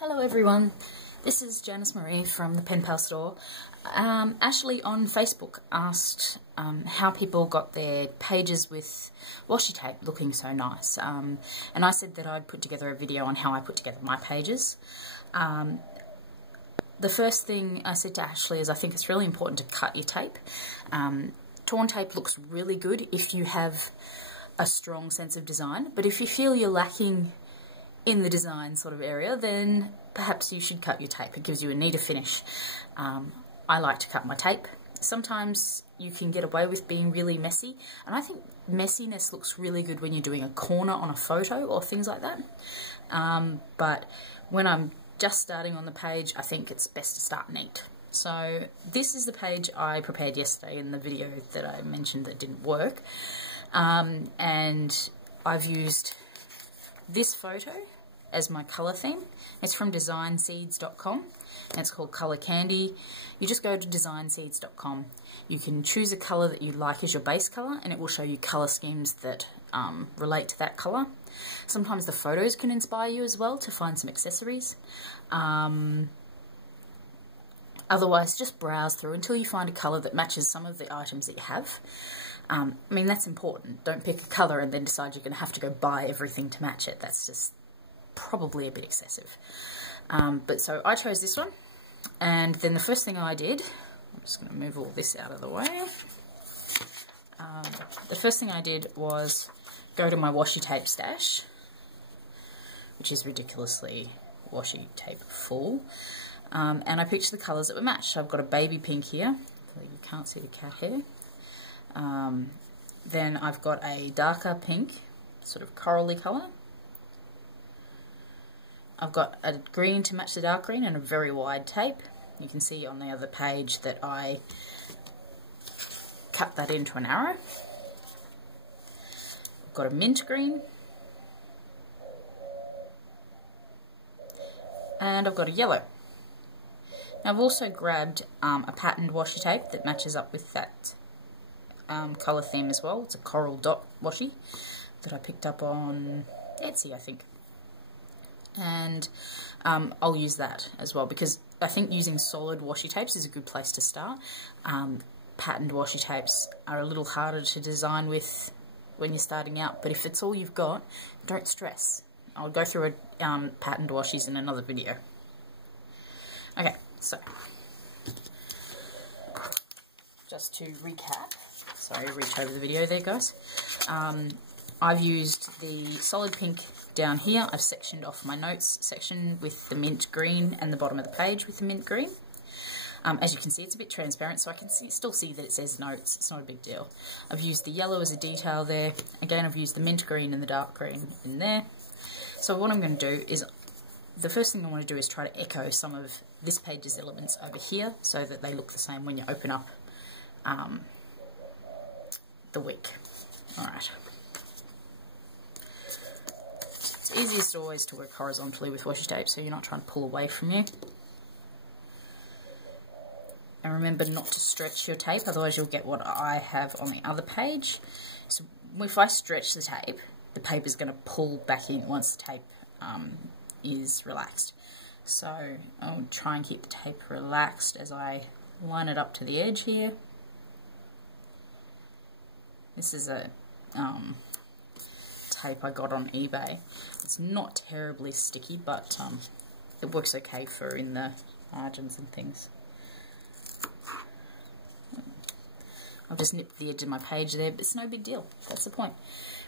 Hello everyone, this is Janice Marie from the Pen Pal store. Ashley on Facebook asked how people got their pages with washi tape looking so nice, and I said that I'd put together a video on how I put together my pages. The first thing I said to Ashley is I think it's really important to cut your tape. Torn tape looks really good if you have a strong sense of design, but if you feel you're lacking in the design sort of area, then perhaps you should cut your tape. It gives you a neater finish. I like to cut my tape. Sometimes you can get away with being really messy, and I think messiness looks really good when you're doing a corner on a photo or things like that. But when I'm just starting on the page, I think it's best to start neat. So this is the page I prepared yesterday in the video that I mentioned that didn't work, and I've used this photo as my colour theme. It's from designseeds.com and it's called Colour Candy. You just go to designseeds.com. You can choose a colour that you like as your base colour, and it will show you colour schemes that relate to that colour. Sometimes the photos can inspire you as well to find some accessories. Otherwise, just browse through until you find a colour that matches some of the items that you have. I mean, that's important. Don't pick a colour and then decide you're going to have to go buy everything to match it. That's just probably a bit excessive. But so I chose this one, and then the first thing I did, I'm just going to move all this out of the way. The first thing I did was go to my washi tape stash, which is ridiculously washi tape full, and I picked the colours that were matched. So I've got a baby pink here, so you can't see the cat hair. Then I've got a darker pink, sort of corally colour. I've got a green to match the dark green and a very wide tape. You can see on the other page that I cut that into an arrow. I've got a mint green. And I've got a yellow. Now I've also grabbed a patterned washi tape that matches up with that colour theme as well. It's a coral dot washi that I picked up on Etsy, I think. And I'll use that as well, because I think using solid washi tapes is a good place to start. Patterned washi tapes are a little harder to design with when you're starting out, but if it's all you've got, don't stress. I'll go through patterned washis in another video. Okay, so just to recap, sorry, reach over the video there, guys. I've used the solid pink down here. I've sectioned off my notes section with the mint green and the bottom of the page with the mint green. As you can see, it's a bit transparent, so I can still see that it says notes. It's not a big deal. I've used the yellow as a detail there. Again, I've used the mint green and the dark green in there. So what I'm going to do is, the first thing I want to do is try to echo some of this page's elements over here so that they look the same when you open up the week. Alright. It's easiest always to work horizontally with washi tape, so you're not trying to pull away from you. And remember not to stretch your tape, otherwise you'll get what I have on the other page. So if I stretch the tape, the paper is going to pull back in once the tape is relaxed. So I'll try and keep the tape relaxed as I line it up to the edge here. This is a tape I got on eBay. It's not terribly sticky, but it works okay for in the margins and things. I'll just nip the edge of my page there, but it's no big deal. That's the point.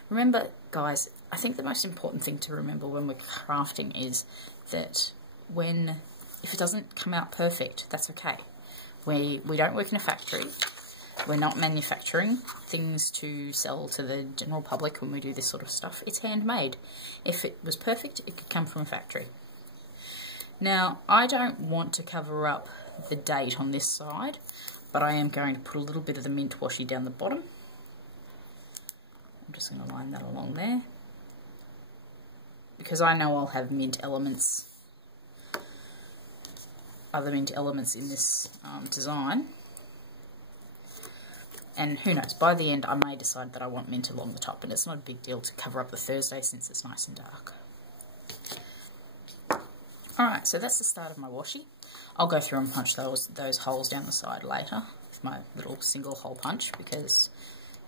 Remember, guys, I think the most important thing to remember when we're crafting is that if it doesn't come out perfect, that's okay. We don't work in a factory. We're not manufacturing things to sell to the general public when we do this sort of stuff. It's handmade. If it was perfect, it could come from a factory. Now, I don't want to cover up the date on this side, but I am going to put a little bit of the mint washi down the bottom. I'm just going to line that along there, because I know I'll have mint elements, other mint elements in this design. And who knows, by the end I may decide that I want mint along the top, and it's not a big deal to cover up the Thursday since it's nice and dark. Alright, so that's the start of my washi. I'll go through and punch those holes down the side later with my little single hole punch because,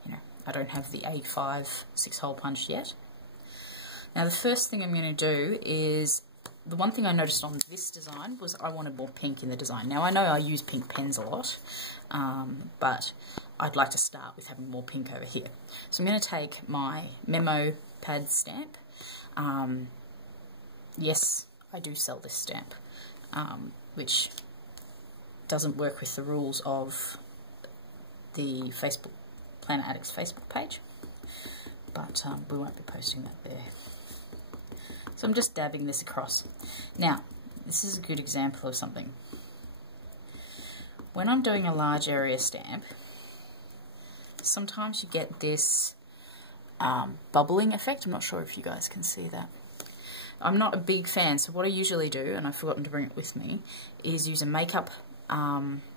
you know, I don't have the A5 6-hole punch yet. Now the first thing I'm going to do is, the one thing I noticed on this design was I wanted more pink in the design. Now I know I use pink pens a lot, but I'd like to start with having more pink over here. So I'm going to take my memo pad stamp. Yes, I do sell this stamp, which doesn't work with the rules of the Facebook Planner Addicts Facebook page, but we won't be posting that there. So I'm just dabbing this across. Now, this is a good example of something. When I'm doing a large area stamp, sometimes you get this bubbling effect. I'm not sure if you guys can see that. I'm not a big fan, so what I usually do, and I've forgotten to bring it with me, is use a makeup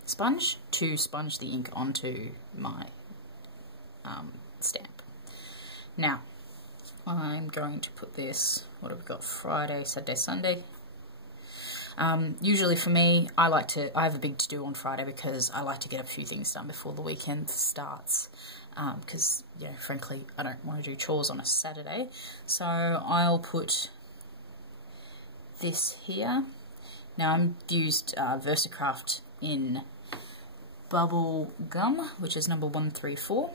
sponge to sponge the ink onto my stamp. Now, I'm going to put this, what have we got, Friday, Saturday, Sunday. Usually for me, I have a big to-do on Friday because I like to get a few things done before the weekend starts. Because, you know, frankly, I don't want to do chores on a Saturday. So I'll put this here. Now I've used VersaCraft in Bubble Gum, which is number 134.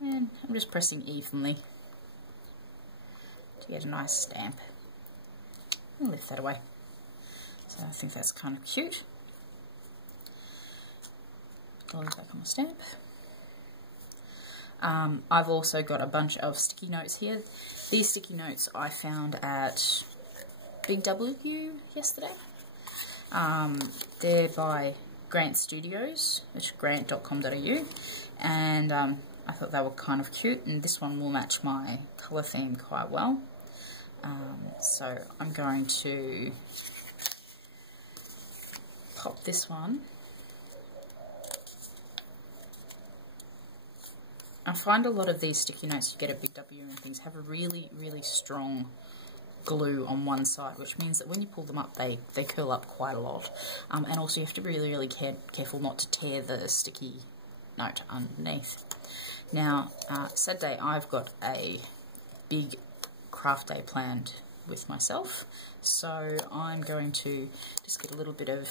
And I'm just pressing evenly to get a nice stamp. I'll lift that away. So I think that's kind of cute. Glue back on the stamp. I've also got a bunch of sticky notes here. These sticky notes I found at Big W yesterday. They're by Grant Studios, which is grant.com.au, and I thought they were kind of cute, and this one will match my colour theme quite well. So I'm going to pop this one. I find a lot of these sticky notes you get at Big W and things have a really, really strong glue on one side, which means that when you pull them up, they curl up quite a lot. And also you have to be really, really careful not to tear the sticky note underneath. Now, Saturday I've got a big craft day planned with myself, so I'm going to just get a little bit of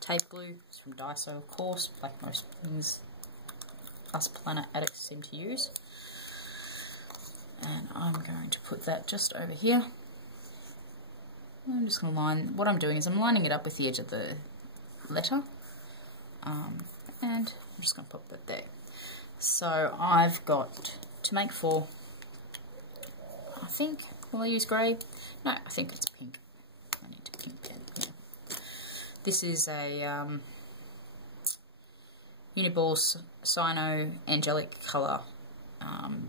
tape glue. It's from Daiso, of course, like most things us planner addicts seem to use. And I'm going to put that just over here. I'm just going to line, what I'm doing is I'm lining it up with the edge of the letter, and I'm just going to pop that there. So I've got, to make 4, I think, will I use grey? No, I think it's pink. I need to pink pen, yeah. This is a Uniball Sino Angelic colour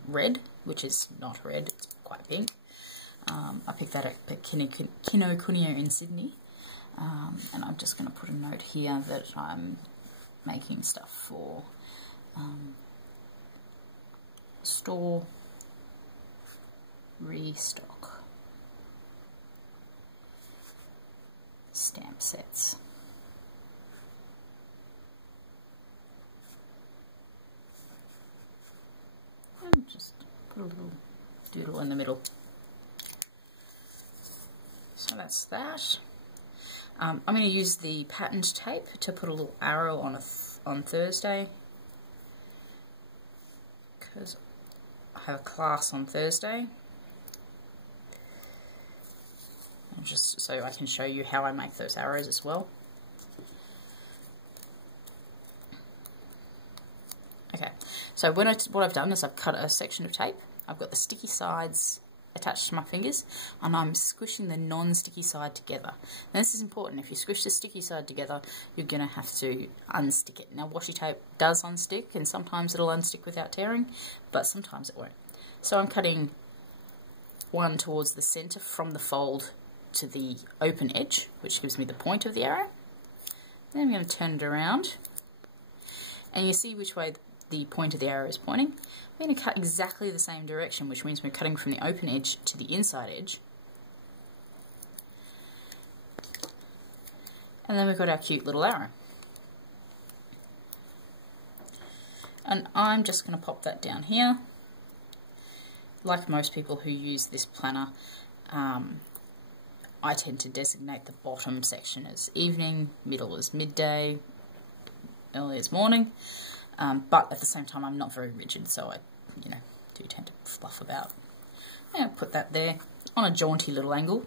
red, which is not red, it's quite pink. I picked that up at Kinokuniya in Sydney, and I'm just going to put a note here that I'm making stuff for store restock stamp sets. And just put a little doodle in the middle. So that's that. I'm going to use the patterned tape to put a little arrow on Thursday, because I have a class on Thursday. And just so I can show you how I make those arrows as well. Okay, so what I've done is I've cut a section of tape. I've got the sticky sides attached to my fingers, and I'm squishing the non-sticky side together. Now this is important. If you squish the sticky side together, you're going to have to unstick it. Now washi tape does unstick, and sometimes it'll unstick without tearing, but sometimes it won't. So I'm cutting one towards the centre from the fold to the open edge, which gives me the point of the arrow. Then I'm going to turn it around, and you see which way the point of the arrow is pointing. We're going to cut exactly the same direction, which means we're cutting from the open edge to the inside edge. And then we've got our cute little arrow. And I'm just going to pop that down here. Like most people who use this planner, I tend to designate the bottom section as evening, middle as midday, early as morning, but at the same time I'm not very rigid, so I, do tend to fluff about. I'm going to put that there on a jaunty little angle,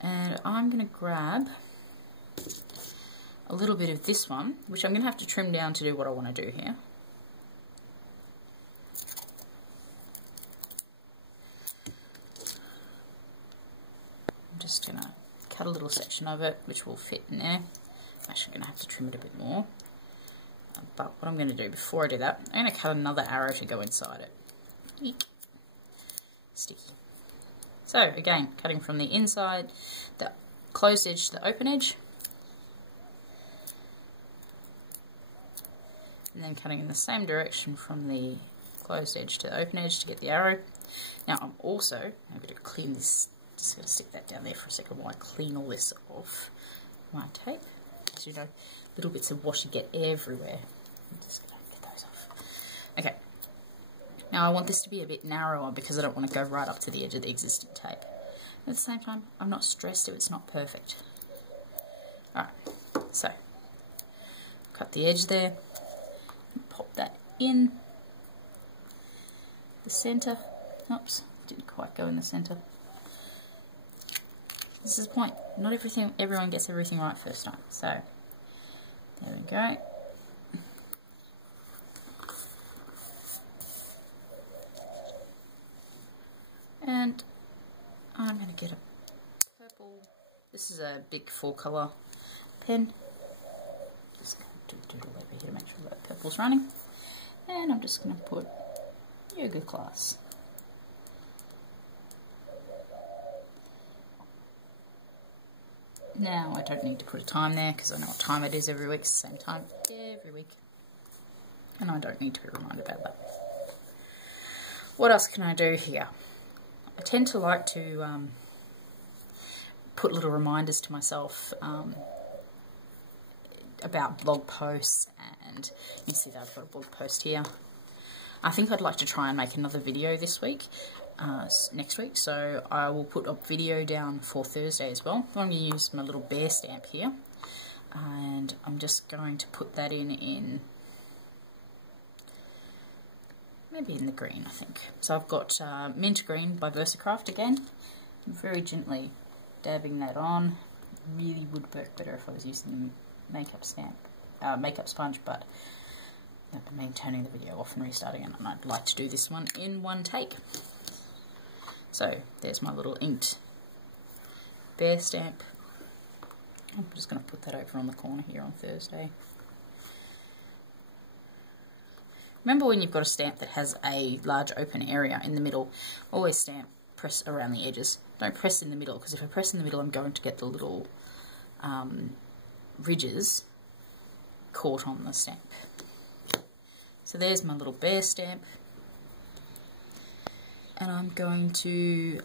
and I'm going to grab a little bit of this one, which I'm going to have to trim down to do what I want to do here. I'm just going to cut a little section of it, which will fit in there. I'm actually going to have to trim it a bit more. But what I'm going to do before I do that, I'm going to cut another arrow to go inside it. Eek. Sticky. So again, cutting from the inside, the closed edge to the open edge. And then cutting in the same direction from the closed edge to the open edge to get the arrow. Now I'm going to clean this, just going to stick that down there for a second while I clean all this off my tape. As you know, little bits of washi get everywhere. I'm just going to get those off. Okay. Now I want this to be a bit narrower because I don't want to go right up to the edge of the existing tape. At the same time, I'm not stressed if it's not perfect. Alright, so cut the edge there, pop that in the centre. Oops, didn't quite go in the centre. This is the point. Not everyone gets everything right first time. So there we go. And I'm going to get a purple, this is a big 4-colour pen. Just going to doodle over here to make sure that purple's running. And I'm just going to put yoga class. Now I don't need to put a time there because I know what time it is every week. It's the same time every week. And I don't need to be reminded about that. What else can I do here? I tend to like to put little reminders to myself about blog posts, and you can see that I've got a blog post here. I think I'd like to try and make another video this week, next week, so I will put a video down for Thursday as well. I'm going to use my little bear stamp here, and I'm just going to put that in maybe in the green, I think. So I've got Mint Green by Versacraft again. I'm very gently dabbing that on. Really would work better if I was using the makeup sponge, but that would mean turning the video off and restarting it, and I'd like to do this one in one take. So there's my little inked bear stamp. I'm just going to put that over on the corner here on Thursday. Remember, when you've got a stamp that has a large open area in the middle, always press around the edges. Don't press in the middle, because if I press in the middle I'm going to get the little ridges caught on the stamp. So there's my little bear stamp. And I'm going to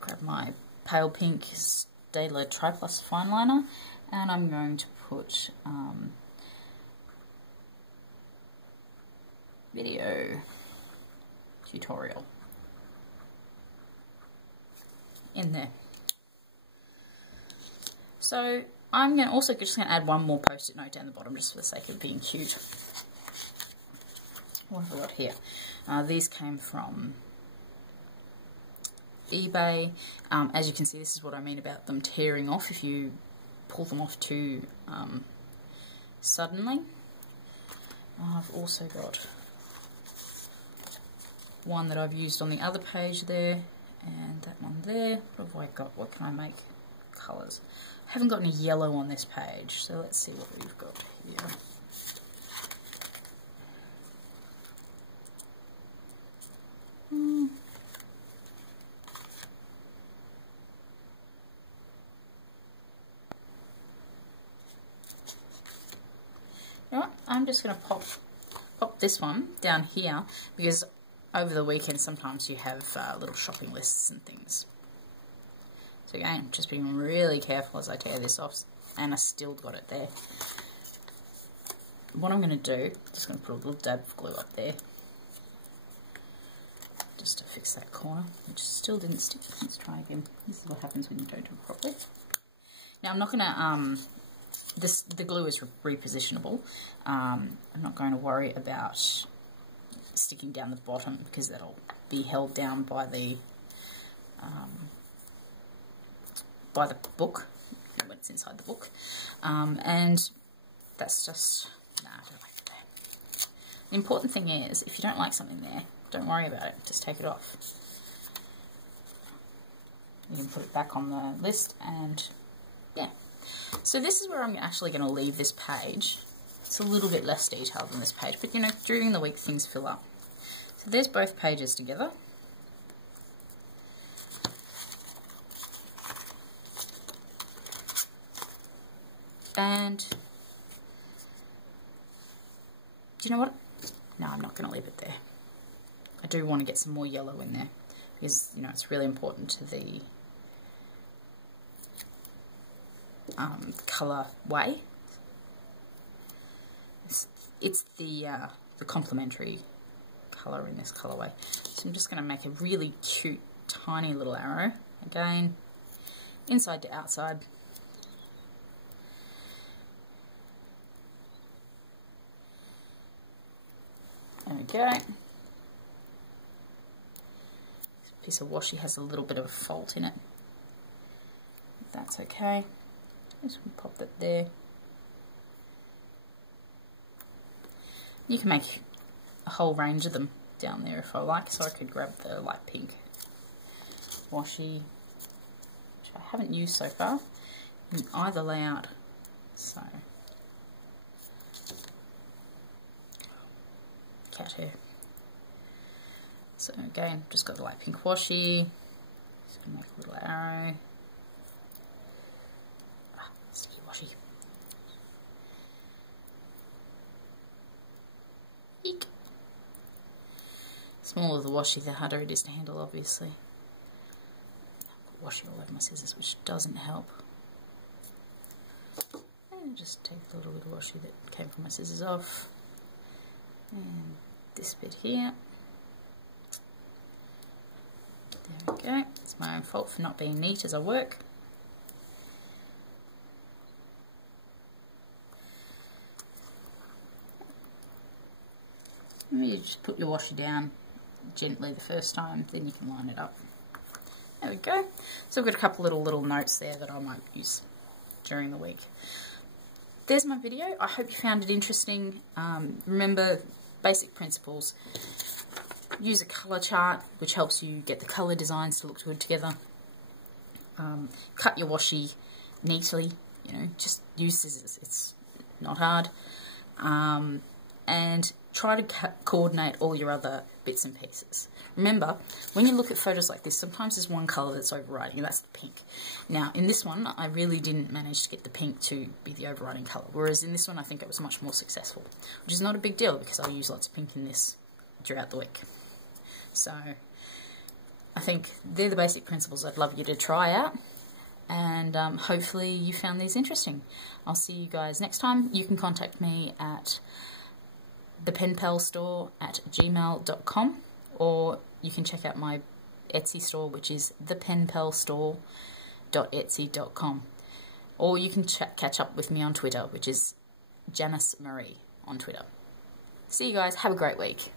grab my pale pink Staedtler Tri-Plus fine liner, and I'm going to put video tutorial in there. So I'm also just going to add one more post-it note down the bottom just for the sake of being cute. What have we got here? These came from eBay. As you can see, this is what I mean about them tearing off if you pull them off too suddenly. I've also got one that I've used on the other page there, and that one there. What have I got? What can I make? Colours. I haven't got any yellow on this page, so let's see what we've got here. You know what? I'm just going to pop this one down here, because over the weekend sometimes you have little shopping lists and things. So again, just being really careful as I tear this off, and I still got it there. What I'm going to do, just going to put a little dab of glue up there, just to fix that corner, which still didn't stick. Let's try again. This is what happens when you don't do it properly. Now I'm not going to, the glue is repositionable. I'm not going to worry about sticking down the bottom because that'll be held down by the book, when it's inside the book, and that's just, nah, I don't like it there. The important thing is, if you don't like something there, don't worry about it, just take it off. You can put it back on the list, and yeah. So this is where I'm actually going to leave this page. It's a little bit less detailed than this page, but you know, during the week things fill up. So there's both pages together. And do you know what? No, I'm not going to leave it there. I do want to get some more yellow in there because, you know, it's really important to the colour way. It's the complementary colour in this colourway. So I'm just going to make a really cute, tiny little arrow. Again, inside to outside. There we go. This piece of washi has a little bit of a fault in it. That's okay. Just pop that there. You can make a whole range of them down there if I like, so I could grab the light pink washi, which I haven't used so far, in either layout. So, cat hair. So again, just got the light pink washi. Just gonna make a little arrow. Sticky washi. Eek. Smaller the washi, the harder it is to handle, obviously. I've got washi all over my scissors, which doesn't help. And just take a little bit of washi that came from my scissors off. And this bit here. There we go. It's my own fault for not being neat as I work. You just put your washi down gently the first time, then you can line it up. There we go. So I've got a couple little notes there that I might use during the week. There's my video. I hope you found it interesting. Remember, basic principles. Use a colour chart, which helps you get the colour designs to look good together. Cut your washi neatly, you know, just use scissors, it's not hard. And try to coordinate all your other bits and pieces. Remember, when you look at photos like this, sometimes there's one colour that's overriding, and that's the pink. Now, in this one, I really didn't manage to get the pink to be the overriding colour, whereas in this one, I think it was much more successful, which is not a big deal because I'll use lots of pink in this throughout the week. So, I think they're the basic principles I'd love you to try out, and hopefully you found these interesting. I'll see you guys next time. You can contact me at thepenpalstore@gmail.com, or you can check out my Etsy store, which is thepenpalstore.etsy.com, or you can catch up with me on Twitter, which is Janice Marie on Twitter. See you guys, have a great week.